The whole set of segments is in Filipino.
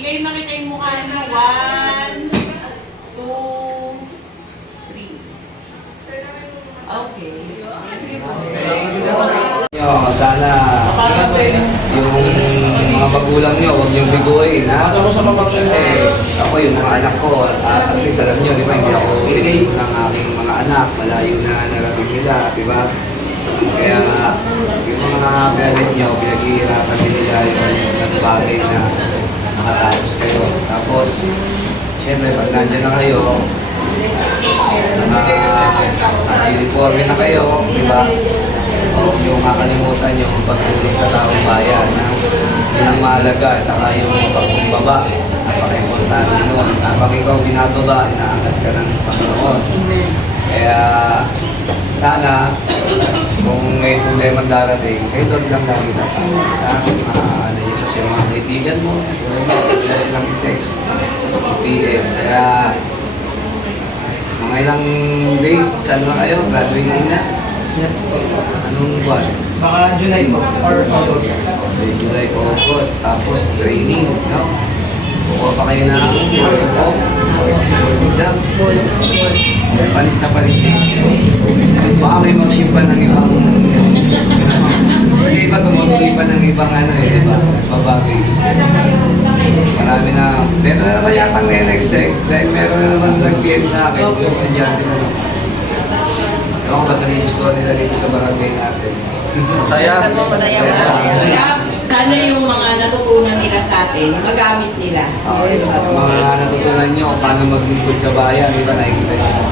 Hindi kayo makita yung mukha na. 1, 2, 3. Okay. Sana yung mga magulang nyo, huwag niyong biguin, ha? Kasi ako, yung mga anak ko, at least alam nyo, di ba, hindi ako pinay ng aking mga anak, malayo na narating nila, di ba? Kaya yung mga parent nyo, pinaghihirapan din nila yung bagay na nakatapos kayo. Tapos, syempre, pag nandyan na kayo, uniforme na kayo, di ba? O yung kakalimutan yung pagtulong sa taong bayan na yun ang mahalaga at saka yung pagkumbaba, napaka-importante nun. Kapag ikaw binababa, inaangat ka ng Panginoon. Kaya sana kung may problema darating, kayo doon lang lagi na ano yun kasi mga kaibigan mo, wala silang i-text, PM. Kaya mga ilang days, saan na kayo? Graduating na? Yes po. Anong buwan? Baka July po or August. July, August, tapos training, no? Bukuha pa kayo na exam. Panis na panis eh. Baka may mag-ship ng ibang kasi iba tumuli pa ng ibang ano eh, di ba? Babago yung isa. Marami na, meron na naman yatang next eh. Dahil meron na naman nag-PM sa akin, yung estudyante na naman. Ewan ko ba't gusto nila dito sa barangay natin? Masaya. Sana yung mga natutunan nila sa atin, magamit nila. Mga natutunan nyo paano maglingkod sa bayan, di ba nakikita nyo?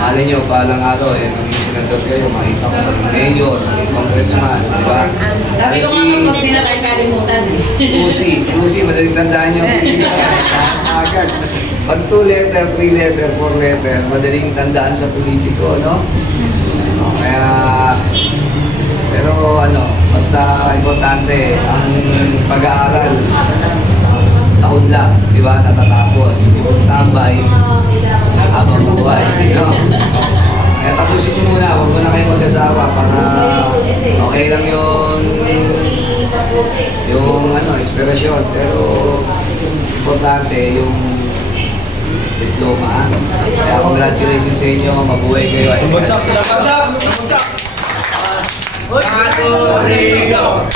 Malay nyo, palang araw, maging senador kayo, makita ko maging mayor, maging congressman, di ba? Sabi ko nga kung hindi na tayo kalimutan. Si Uzi, madaling tandaan nyo. Agad. Pag 2 letter, 3 letter, 4 letter, madaling tandaan sa politiko, no? Kaya, pero ano, basta importante, ang pag-aaral, taon lang, di ba, natatapos. Yung tambay, habang buhay, no? Kaya tapusin nyo muna, huwag mo na kayo mag-asawa para okay lang yung ano, inspirasyon. Pero importante yung diploma. Kaya congratulations sa inyo, mabuhay kayo. Bumagsak sila ka. Bumagsak. 1, 2, 3, go!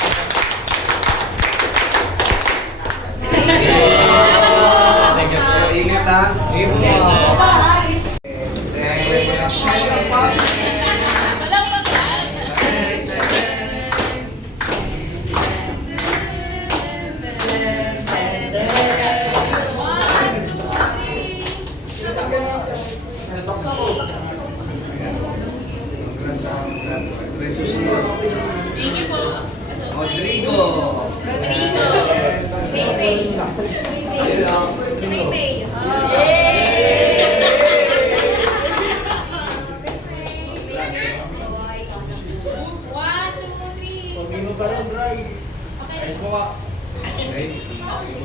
Ingat ha. Rodrigo.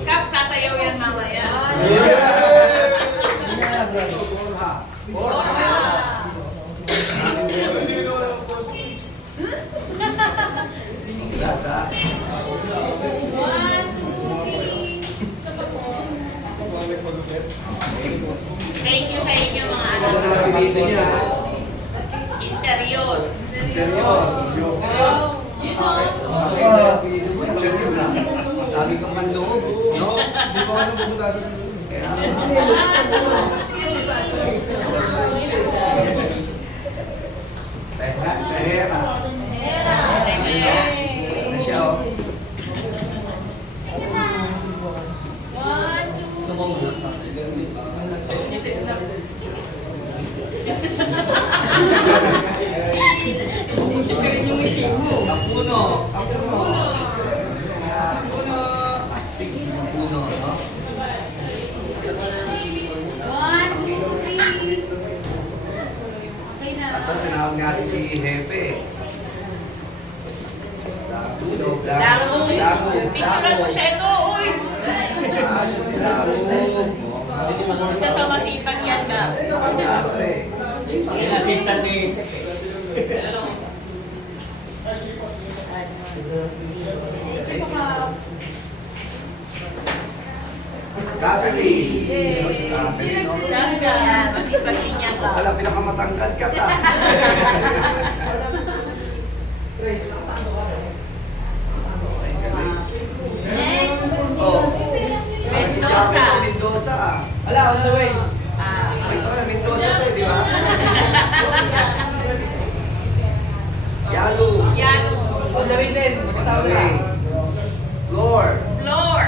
Kap, sasayaw yan mamaya. Thank you sa inyo mga anak. Ano na pinito niya? Interior. Interior. Sabi kang manloob, no? Hindi ko ano pupunta sa na siya, oh. Kapuno. Astig si Kapuno, no? 1, 2, 3. Okay na. At tinawag natin si Hepe. Dago. Picturean mo siya ito, uy. Siya si Dago. Isa sa masipag yan na. Dago eh. Assistant ni Catherine. Oh, si Catherine, no? Ganda. Masipagin niya ka. Wala, pinakamatangkad ka ta. Ay, galing. Next. Oh. Ay, si Mendoza. Catherine Mendoza, ah. Ala, on the way. Ito na, Mendoza to, di ba? Yalo. Yan. On the way din. Magkasama na. Floor. Floor.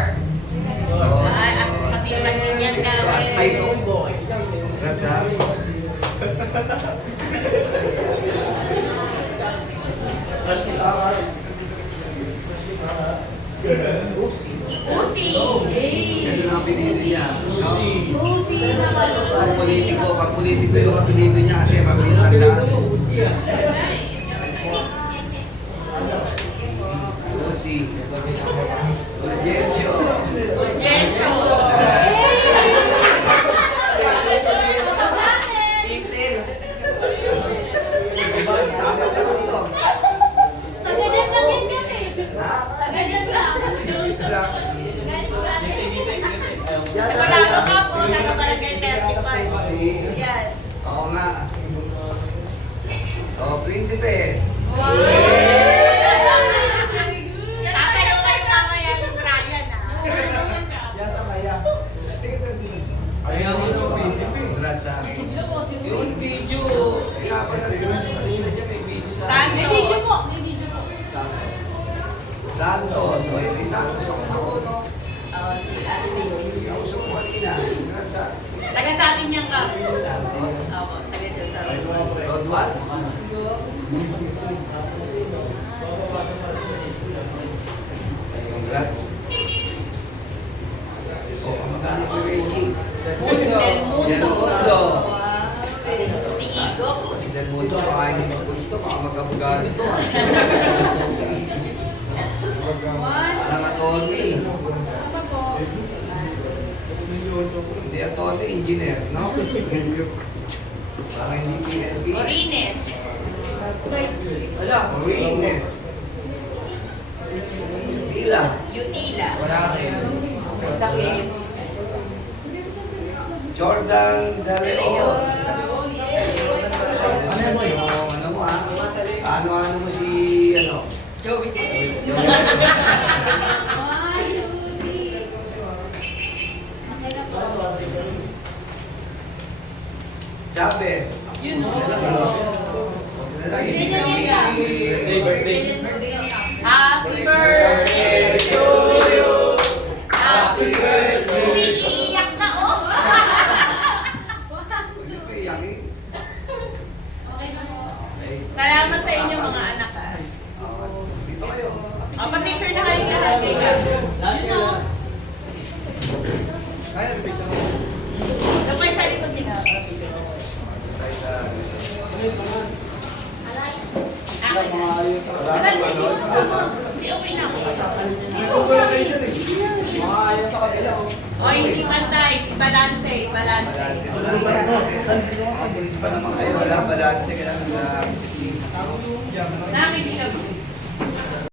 Oh. Ay, masipagin niya ka. Classmate ko. Congrats, ha? Usi. Ganun ang pinili niya. No? Uzi na Pag politiko yung apelido niya kasi mabilis tandaan. Lucy. Fulgencio. Jencho. Diba? Tama ka lang to. Taga-dyan lang yan kami. Taga-dyan lang. Isa lang. Yan Wala lang. ka pa po. Nakabarangay 35. Yan. Oo nga. Oh, Prinsipe. Sasayaw kayo mamaya ng Brian, ha? Yasa kaya. Ayaw mo ng Prinsipe. Ulat sa akin. Hello po, si Yung video, hirapan na rin. Ano sila dyan? May video sa Saan? May video po. May video po. Santos. So, si Santos ako na ko, no? Oh, si Ate Baby. Ako sa kanina. Ulat sa Taga sa atin yan ka. Santos. Opo, taga dyan sa Road 1. Congrats. Oh, magkano ko Reggie? Del Del Mundo. Mundo. Si Igo. Si Del Mundo, baka hindi magpulisto, baka magkabugado to. One. Parang attorney. Sama po. Hindi attorney, engineer, no? Baka hindi PNP. Orines. Wait. Ala, Marines. Tila. Utila. Wala ka rin. May sakit. Jordan Daleo. Ano mo ah? Ano mo si ano? Joey. One, two, three. Okay na po. Chavez. Yun o. Birthday, birthday. Happy birthday to you. Happy birthday. Umiiyak na, oh. Okay na po. Salamat sa inyo mga anak, ha. Dito kayo. Oh, pa-picture na kayo lahat, Jacob. Yun o. Ano pa yung sa likod nila? Hindi, okay na ako. Ayaw sa kabila. O, hindi pantay. Ibalance, ibalance. Pulis pa naman kayo. Wala balanse. Kailangan sa disiplina. Nakikinig ka ba?